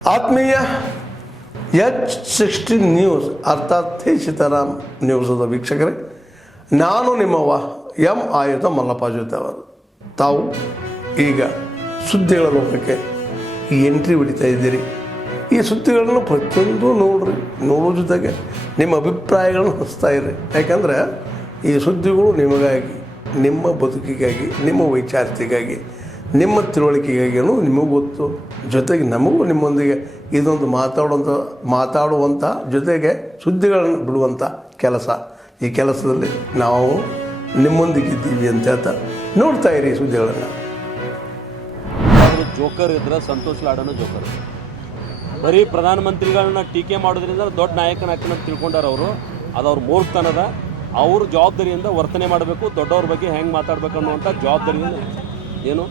ಆತ್ಮೀಯ H16 news ಅರ್ಥಾತ್ ಸೀತಾರಾಮ್ ನ್ಯೂಸದ ವೀಕ್ಷಕರೇ, ನಾನು ನಿಮ್ಮವ ಎಂ ಆಯುಧ ಮಲ್ಲಪ್ಪ ಜೊತೆ ಅವರು. ತಾವು ಈಗ ಸುದ್ದಿಗಳ ಲೋಕಕ್ಕೆ ಎಂಟ್ರಿ ಹೊಡಿತಾ ಇದ್ದೀರಿ. ಈ ಸುದ್ದಿಗಳನ್ನು ಪ್ರತಿಯೊಂದು ನೋಡೋ ಜೊತೆಗೆ ನಿಮ್ಮ ಅಭಿಪ್ರಾಯಗಳನ್ನು ಹಚ್ತಾ ಇರಿ. ಯಾಕಂದರೆ ಈ ಸುದ್ದಿಗಳು ನಿಮಗಾಗಿ, ನಿಮ್ಮ ಬದುಕಿಗಾಗಿ, ನಿಮ್ಮ ವೈಚಾರಿಕೆಗಾಗಿ, ನಿಮ್ಮ ತಿಳುವಳಿಕೆಗಾಗಿಯೂ ನಿಮಗೂ ಗೊತ್ತು. ಜೊತೆಗೆ ನಮಗೂ ನಿಮ್ಮೊಂದಿಗೆ ಇದೊಂದು ಮಾತಾಡುವಂಥ ಜೊತೆಗೆ ಸುದ್ದಿಗಳನ್ನು ಬಿಡುವಂಥ ಕೆಲಸ. ಈ ಕೆಲಸದಲ್ಲಿ ನಾವು ನಿಮ್ಮೊಂದಿಗಿದ್ದೀವಿ ಅಂತ ಹೇಳ್ತಾ ನೋಡ್ತಾ ಇರಿ ಸುದ್ದಿಗಳನ್ನು. ಜೋಕರ್ ಇದ್ರೆ ಸಂತೋಷ್ ಲಾಡನು ಜೋಕರ್. ಬರೀ ಪ್ರಧಾನಮಂತ್ರಿಗಳನ್ನ ಟೀಕೆ ಮಾಡೋದ್ರಿಂದ ದೊಡ್ಡ ನಾಯಕನಾಗ್ತಾನೆ ಅಂತ ತಿಳ್ಕೊಂಡಾರ ಅವರು. ಅದು ಅವ್ರ ಮೂರ್ಖತನದ. ಅವರು ಜವಾಬ್ದಾರಿಯಿಂದ ವರ್ತನೆ ಮಾಡಬೇಕು. ದೊಡ್ಡವ್ರ ಬಗ್ಗೆ ಹೆಂಗೆ ಮಾತಾಡ್ಬೇಕು ಅನ್ನುವಂಥ ಜವಾಬ್ದಾರಿಯಿಂದ ಏನು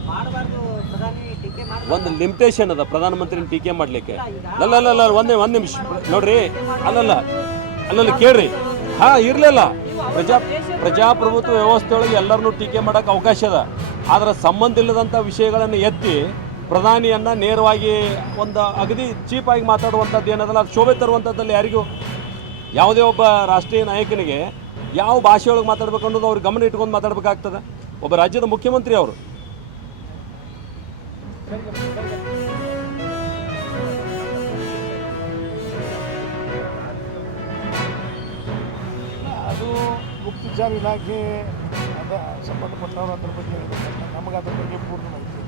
ಒಂದು ಲಿಮಿಟೇಷನ್ ಅದ ಪ್ರಧಾನಮಂತ್ರಿನ ಟೀಕೆ ಮಾಡಲಿಕ್ಕೆ. ಅಲ್ಲಲ್ಲ ಒಂದು ನಿಮಿಷ ನೋಡ್ರಿ, ಅಲ್ಲಲ್ಲ ಕೇಳ್ರಿ. ಇರಲಿಲ್ಲ ಪ್ರಜಾಪ್ರಭುತ್ವ ವ್ಯವಸ್ಥೆ ಒಳಗೆ ಎಲ್ಲರನ್ನೂ ಟೀಕೆ ಮಾಡೋಕ್ಕೆ ಅವಕಾಶ ಅದ. ಆದರೆ ಸಂಬಂಧ ಇಲ್ಲದಂಥ ವಿಷಯಗಳನ್ನು ಎತ್ತಿ ಪ್ರಧಾನಿಯನ್ನು ನೇರವಾಗಿ ಒಂದು ಅಗದಿ ಚೀಪಾಗಿ ಮಾತಾಡುವಂಥದ್ದು ಏನದಲ್ಲ, ಅದು ಶೋಭೆ ತರುವಂಥದ್ದಲ್ಲಿ ಯಾರಿಗೂ ಯಾವುದೇ ಒಬ್ಬ ರಾಷ್ಟ್ರೀಯ ನಾಯಕನಿಗೆ ಯಾವ ಭಾಷೆಯೊಳಗೆ ಮಾತಾಡ್ಬೇಕು ಅನ್ನೋದು ಅವ್ರಿಗೆ ಗಮನ ಇಟ್ಕೊಂಡು ಮಾತಾಡಬೇಕಾಗ್ತದೆ. ಒಬ್ಬ ರಾಜ್ಯದ ಮುಖ್ಯಮಂತ್ರಿ ಅವರು. ಅದು ಗುಪ್ತಚರ ಇಲಾಖೆ ಅದ ಸಂಬಂಧಪಟ್ಟವರು ಅದ್ರ ಬಗ್ಗೆ ನಮಗೆ ಅದ್ರ ಬಗ್ಗೆ ಪೂರ್ಣ ಮಾಹಿತಿ.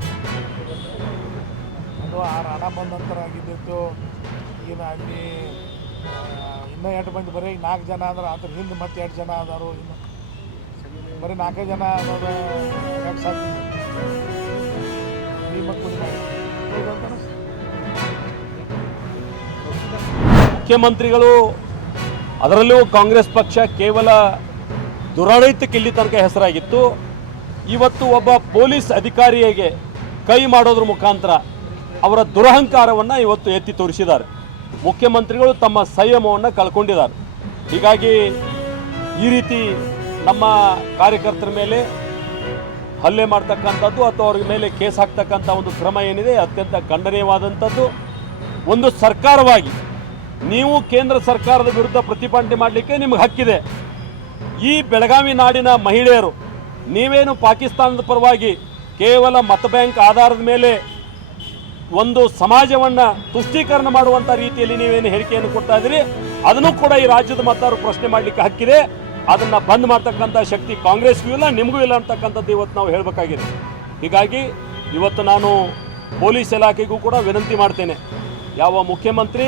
ಅದು ಆ ಹಣ ಬಂದ ನಂತರ ಆಗಿದ್ದು. ಏನು ಅಲ್ಲಿ ಇನ್ನೂ 2 ಮಂದಿ, ಬರೀ 4 ಜನ ಅಂದ್ರೆ ಅದ್ರ ಹಿಂದೆ ಮತ್ತೆ 2 ಜನ ಆದರು. ಇನ್ನು ಬರೀ 4 ಜನ ಅನ್ನೋದು ಯಾಕೆ ಸಾಧ್ಯ? ಮುಖ್ಯಮಂತ್ರಿಗಳು, ಅದರಲ್ಲೂ ಕಾಂಗ್ರೆಸ್ ಪಕ್ಷ ಕೇವಲ ದುರಾಡಳಿತಕ್ಕೆ ಇಲ್ಲಿ ತನಕ ಹೆಸರಾಗಿತ್ತು. ಇವತ್ತು ಒಬ್ಬ ಪೊಲೀಸ್ ಅಧಿಕಾರಿಯಾಗೆ ಕೈ ಮಾಡೋದ್ರ ಮುಖಾಂತರ ಅವರ ದುರಹಂಕಾರವನ್ನು ಇವತ್ತು ಎತ್ತಿ ತೋರಿಸಿದ್ದಾರೆ. ಮುಖ್ಯಮಂತ್ರಿಗಳು ತಮ್ಮ ಸಂಯಮವನ್ನು ಕಳ್ಕೊಂಡಿದ್ದಾರೆ. ಹೀಗಾಗಿ ಈ ರೀತಿ ನಮ್ಮ ಕಾರ್ಯಕರ್ತರ ಮೇಲೆ ಹಲ್ಲೆ ಮಾಡ್ತಕ್ಕಂಥದ್ದು ಅಥವಾ ಅವ್ರ ಮೇಲೆ ಕೇಸ್ ಹಾಕ್ತಕ್ಕಂಥ ಒಂದು ಕ್ರಮ ಏನಿದೆ ಅತ್ಯಂತ ಖಂಡನೀಯವಾದಂಥದ್ದು. ಒಂದು ಸರ್ಕಾರವಾಗಿ ನೀವು ಕೇಂದ್ರ ಸರ್ಕಾರದ ವಿರುದ್ಧ ಪ್ರತಿಭಟನೆ ಮಾಡಲಿಕ್ಕೆ ನಿಮಗೆ ಹಕ್ಕಿದೆ. ಈ ಬೆಳಗಾವಿ ನಾಡಿನ ಮಹಿಳೆಯರು, ನೀವೇನು ಪಾಕಿಸ್ತಾನದ ಪರವಾಗಿ ಕೇವಲ ಮತ ಬ್ಯಾಂಕ್ ಆಧಾರದ ಮೇಲೆ ಒಂದು ಸಮಾಜವನ್ನು ತುಷ್ಟೀಕರಣ ಮಾಡುವಂಥ ರೀತಿಯಲ್ಲಿ ನೀವೇನು ಹೇಳಿಕೆಯನ್ನು ಕೊಡ್ತಾ ಇದ್ದೀರಿ, ಅದನ್ನು ಕೂಡ ಈ ರಾಜ್ಯದ ಮತದಾರರು ಪ್ರಶ್ನೆ ಮಾಡಲಿಕ್ಕೆ ಹಕ್ಕಿದೆ. ಅದನ್ನು ಬಂದ್ ಮಾಡ್ತಕ್ಕಂಥ ಶಕ್ತಿ ಕಾಂಗ್ರೆಸ್ಗೂ ಇಲ್ಲ, ನಿಮಗೂ ಇಲ್ಲ ಅಂತಕ್ಕಂಥದ್ದು ಇವತ್ತು ನಾವು ಹೇಳಬೇಕಾಗಿದೆ. ಹೀಗಾಗಿ ಇವತ್ತು ನಾನು ಪೊಲೀಸ್ ಇಲಾಖೆಗೂ ಕೂಡ ವಿನಂತಿ ಮಾಡ್ತೇನೆ. ಯಾವ ಮುಖ್ಯಮಂತ್ರಿ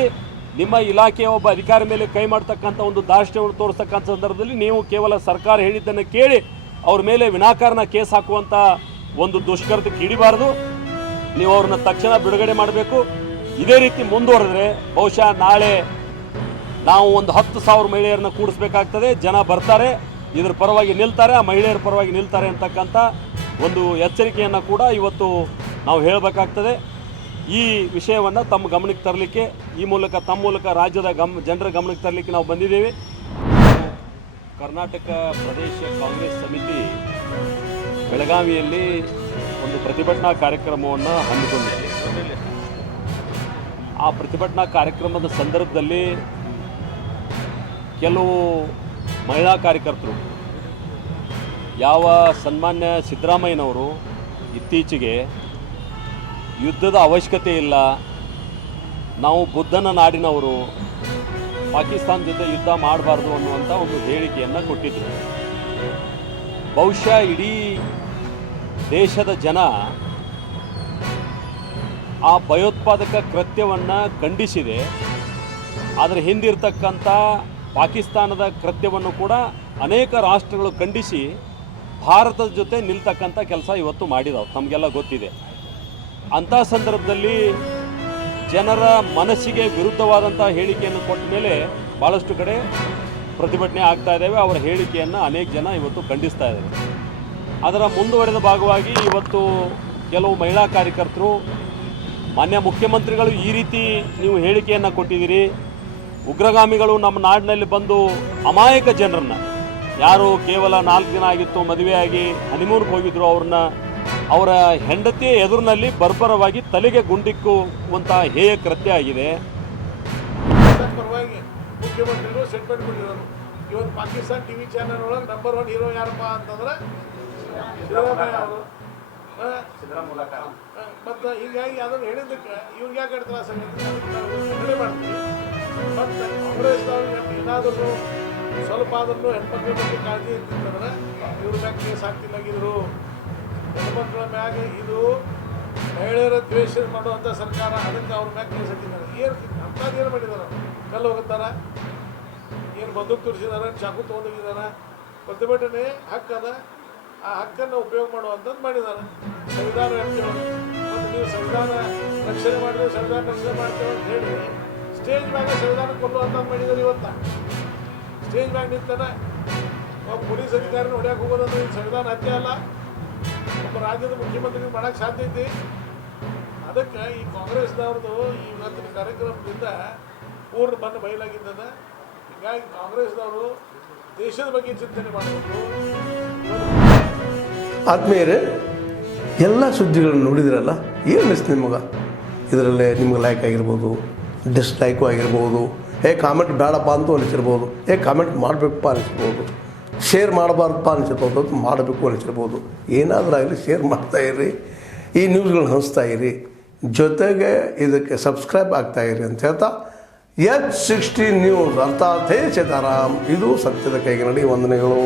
ನಿಮ್ಮ ಇಲಾಖೆಯ ಒಬ್ಬ ಅಧಿಕಾರಿ ಮೇಲೆ ಕೈ ಮಾಡ್ತಕ್ಕಂಥ ಒಂದು ದಾರ್ಷ್ಟ್ಯವನ್ನು ತೋರಿಸ್ತಕ್ಕಂಥ ಸಂದರ್ಭದಲ್ಲಿ ನೀವು ಕೇವಲ ಸರ್ಕಾರ ಹೇಳಿದ್ದನ್ನು ಕೇಳಿ ಅವ್ರ ಮೇಲೆ ವಿನಾಕಾರಣ ಕೇಸ್ ಹಾಕುವಂಥ ಒಂದು ದುಷ್ಕೃತ್ಯಕ್ಕೆ ಹಿಡಿಬಾರ್ದು. ನೀವು ಅವ್ರನ್ನ ತಕ್ಷಣ ಬಿಡುಗಡೆ ಮಾಡಬೇಕು. ಇದೇ ರೀತಿ ಮುಂದುವರೆದ್ರೆ ಬಹುಶಃ ನಾಳೆ ನಾವು ಒಂದು 10,000 ಮಹಿಳೆಯರನ್ನ ಕೂಡಿಸ್ಬೇಕಾಗ್ತದೆ. ಜನ ಬರ್ತಾರೆ, ಇದ್ರ ಪರವಾಗಿ ನಿಲ್ತಾರೆ, ಆ ಮಹಿಳೆಯರ ಪರವಾಗಿ ನಿಲ್ತಾರೆ ಅಂತಕ್ಕಂಥ ಒಂದು ಎಚ್ಚರಿಕೆಯನ್ನು ಕೂಡ ಇವತ್ತು ನಾವು ಹೇಳಬೇಕಾಗ್ತದೆ. ಈ ವಿಷಯವನ್ನು ತಮ್ಮ ಗಮನಕ್ಕೆ ತರಲಿಕ್ಕೆ, ಈ ಮೂಲಕ ತಮ್ಮ ಮೂಲಕ ರಾಜ್ಯದ ಜನರ ಗಮನಕ್ಕೆ ತರಲಿಕ್ಕೆ ನಾವು ಬಂದಿದ್ದೇವೆ. ಕರ್ನಾಟಕ ಪ್ರದೇಶ ಕಾಂಗ್ರೆಸ್ ಸಮಿತಿ ಬೆಳಗಾವಿಯಲ್ಲಿ ಒಂದು ಪ್ರತಿಭಟನಾ ಕಾರ್ಯಕ್ರಮವನ್ನು ಹಮ್ಮಿಕೊಂಡಿದೆ. ಆ ಪ್ರತಿಭಟನಾ ಕಾರ್ಯಕ್ರಮದ ಸಂದರ್ಭದಲ್ಲಿ ಕೆಲವು ಮಹಿಳಾ ಕಾರ್ಯಕರ್ತರು, ಯಾವ ಸನ್ಮಾನ್ಯ ಸಿದ್ದರಾಮಯ್ಯನವರು ಇತ್ತೀಚೆಗೆ ಯುದ್ಧದ ಅವಶ್ಯಕತೆ ಇಲ್ಲ, ನಾವು ಬುದ್ಧನ ನಾಡಿನವರು, ಪಾಕಿಸ್ತಾನ ಜೊತೆ ಯುದ್ಧ ಮಾಡಬಾರ್ದು ಅನ್ನುವಂಥ ಒಂದು ಹೇಳಿಕೆಯನ್ನು ಕೊಟ್ಟಿದ್ದರು. ಬಹುಶಃ ಇಡೀ ದೇಶದ ಜನ ಆ ಭಯೋತ್ಪಾದಕ ಕೃತ್ಯವನ್ನು ಖಂಡಿಸಿದೆ. ಅದರ ಹಿಂದಿರ್ತಕ್ಕಂಥ ಪಾಕಿಸ್ತಾನದ ಕೃತ್ಯವನ್ನು ಕೂಡ ಅನೇಕ ರಾಷ್ಟ್ರಗಳು ಖಂಡಿಸಿ ಭಾರತದ ಜೊತೆ ನಿಲ್ತಕ್ಕಂಥ ಕೆಲಸ ಇವತ್ತು ಮಾಡಿದಾವೆ, ನಮಗೆಲ್ಲ ಗೊತ್ತಿದೆ. ಅಂಥ ಸಂದರ್ಭದಲ್ಲಿ ಜನರ ಮನಸ್ಸಿಗೆ ವಿರುದ್ಧವಾದಂಥ ಹೇಳಿಕೆಯನ್ನು ಕೊಟ್ಟ ಮೇಲೆ ಭಾಳಷ್ಟು ಕಡೆ ಪ್ರತಿಭಟನೆ ಆಗ್ತಾ ಇದ್ದಾವೆ. ಅವರ ಹೇಳಿಕೆಯನ್ನು ಅನೇಕ ಜನ ಇವತ್ತು ಖಂಡಿಸ್ತಾ ಇದ್ದಾರೆ. ಅದರ ಮುಂದುವರೆದ ಭಾಗವಾಗಿ ಇವತ್ತು ಕೆಲವು ಮಹಿಳಾ ಕಾರ್ಯಕರ್ತರು, ಮಾನ್ಯ ಮುಖ್ಯಮಂತ್ರಿಗಳು ಈ ರೀತಿ ನೀವು ಹೇಳಿಕೆಯನ್ನು ಕೊಟ್ಟಿದ್ದೀರಿ, ಉಗ್ರಗಾಮಿಗಳು ನಮ್ಮ ನಾಡಿನಲ್ಲಿ ಬಂದು ಅಮಾಯಕ ಜನರನ್ನು, ಯಾರು ಕೇವಲ 4 ದಿನ ಆಗಿತ್ತು ಮದುವೆಯಾಗಿ ಹನಿಮೂನ್ಗೆ ಹೋಗಿದ್ರು, ಅವ್ರನ್ನ ಅವರ ಹೆಂಡತಿಯ ಎದುರಿನಲ್ಲಿ ಬರ್ಬರವಾಗಿ ತಲೆಗೆ ಗುಂಡಿಕ್ಕುವಂಥ ಹೇಯ ಕೃತ್ಯ ಆಗಿದೆ. ಪರವಾಗಿ ಮುಖ್ಯಮಂತ್ರಿಗಳು ಸ್ಟೇಟ್ಮೆಂಟ್ ಕೊಟ್ಟಿರೋರು. ಇವತ್ತು ಪಾಕಿಸ್ತಾನ ಟಿವಿ ಚಾನೆಲ್ ಒಳಗೆ ನಂಬರ್ 1 ಹೀರೋ ಯಾರಪ್ಪ ಅಂತಂದ್ರೆ ಸಿದ್ದರಾಮಯ್ಯ ಅವರು. ಮತ್ತು ಹೀಗಾಗಿ ಅದನ್ನು ಹೇಳಿದ್ದಕ್ಕೆ ಇವ್ರಿಗೆ ಯಾಕೆ ತ್ರಾಸ ಖಂಡನೆ ಮಾಡ್ತೀವಿ. ಮತ್ತು ಕಾಂಗ್ರೆಸ್ನವ್ರಿಗೆ ಏನಾದರೂ ಸ್ವಲ್ಪ ಆದ್ರೂ ಹೆಣ್ಮಕ್ಳ ಬಗ್ಗೆ ಕಾಳಜಿ ಇರ್ತಿತ್ತಂದ್ರೆ ಇವ್ರ ಮ್ಯಾಗ ಕೇಸ್ ಹಾಕ್ತಿಲ್ಲಾಗಿದ್ರು. ಹೆಣ್ಮಕ್ಳ ಮ್ಯಾಗ ಇದು ಮಹಿಳೆಯರ ದ್ವೇಷ ಮಾಡುವಂಥ ಸರ್ಕಾರ, ಅದಕ್ಕೆ ಅವ್ರ ಮ್ಯಾಗ ಕೇಸ್ ಹಾಕಿದ್ದಾರೆ. ಏನು ಅಂಥದ್ದು ಏನು ಮಾಡಿದಾರೆ? ಕಲ್ಲು ಹೋಗುತ್ತಾರ, ಏನು ಬಂದೂಕು ತೋರಿಸಿದಾರೆ, ಚಾಕು ತೊಗೊಂಡೋಗಿದ್ದಾರೆ. ಪ್ರತಿಭಟನೆ ಹಕ್ಕದ, ಆ ಹಕ್ಕನ್ನು ಉಪಯೋಗ ಮಾಡುವಂಥದ್ದು ಮಾಡಿದ್ದಾರೆ. ಸಂವಿಧಾನ ವ್ಯಾಪ್ತಿಯೊಳಗೆ ಮತ್ತು ನೀವು ಸಂವಿಧಾನ ರಕ್ಷಣೆ ಮಾಡಿದ್ರೆ ಸಂವಿಧಾನ ರಕ್ಷಣೆ ಮಾಡ್ತೇವೆ ಅಂತ ಹೇಳಿ ಸ್ಟೇಜ್ ಮ್ಯಾಗ ಸಂವಿಧಾನ ಕೊಲ್ಲುವಂಥದ್ದು ಮಾಡಿದ್ದಾರೆ. ಇವತ್ತು ಸ್ಟೇಜ್ ಮ್ಯಾಗ ನಿಂತಾನೆ ಒಬ್ಬ ಪೊಲೀಸ್ ಅಧಿಕಾರಿನ ಹೊಡ್ಯಾಕೆ ಹೋಗೋದಂದ್ರೆ ಇದು ಸಂವಿಧಾನ ಹತ್ಯೆ ಅಲ್ಲ. ಒಬ್ಬ ರಾಜ್ಯದ ಮುಖ್ಯಮಂತ್ರಿ ಮಾಡೋಕ್ಕೆ ಸಾಧ್ಯ ಐತಿ. ಅದಕ್ಕೆ ಈ ಕಾಂಗ್ರೆಸ್ದವ್ರದ್ದು ಈ ಇವತ್ತಿನ ಕಾರ್ಯಕ್ರಮದಿಂದ ಪೂರ್ಣ ಬಣ್ಣ ಬಯಲಾಗಿದ್ದದ. ಹೀಗಾಗಿ ಕಾಂಗ್ರೆಸ್ದವರು ದೇಶದ ಬಗ್ಗೆ ಚಿಂತನೆ ಮಾಡಬೇಕು. ಆತ್ಮೀಯರೇ, ಎಲ್ಲ ಸುದ್ದಿಗಳನ್ನು ನೋಡಿದ್ರಲ್ಲ, ಏನು ಅನಿಸ್ತು ನಿಮಗೆ? ಇದರಲ್ಲೇ ನಿಮ್ಗೆ ಲೈಕ್ ಆಗಿರ್ಬೋದು, ಡಿಸ್ಲೈಕು ಆಗಿರ್ಬೋದು, ಕಾಮೆಂಟ್ ಬೇಡಪ್ಪ ಅಂತೂ ಅನಿಸಿರ್ಬೋದು, ಕಾಮೆಂಟ್ ಮಾಡಬೇಕಪ್ಪ ಅನಿಸ್ಬೋದು, ಶೇರ್ ಮಾಡಬಾರ್ದಪ್ಪ ಅನಿಸಿರ್ಬೋದು, ಅದು ಮಾಡಬೇಕು ಅನಿಸಿರ್ಬೋದು. ಏನಾದರೂ ಆಗಲಿ ಶೇರ್ ಮಾಡ್ತಾಯಿರಿ, ಈ ನ್ಯೂಸ್ಗಳನ್ನ ಹಂಚ್ತಾ ಇರಿ, ಜೊತೆಗೆ ಇದಕ್ಕೆ ಸಬ್ಸ್ಕ್ರೈಬ್ ಆಗ್ತಾಯಿರಿ ಅಂತ ಹೇಳ್ತಾ H16 ನ್ಯೂಸ್ ಅರ್ಥಾತ್ ಹೇ ಸೀತಾರಾಮ್, ಇದು ಸತ್ಯದ ಕೈಗೆ ನಡಿ. ವಂದನೆಗಳು.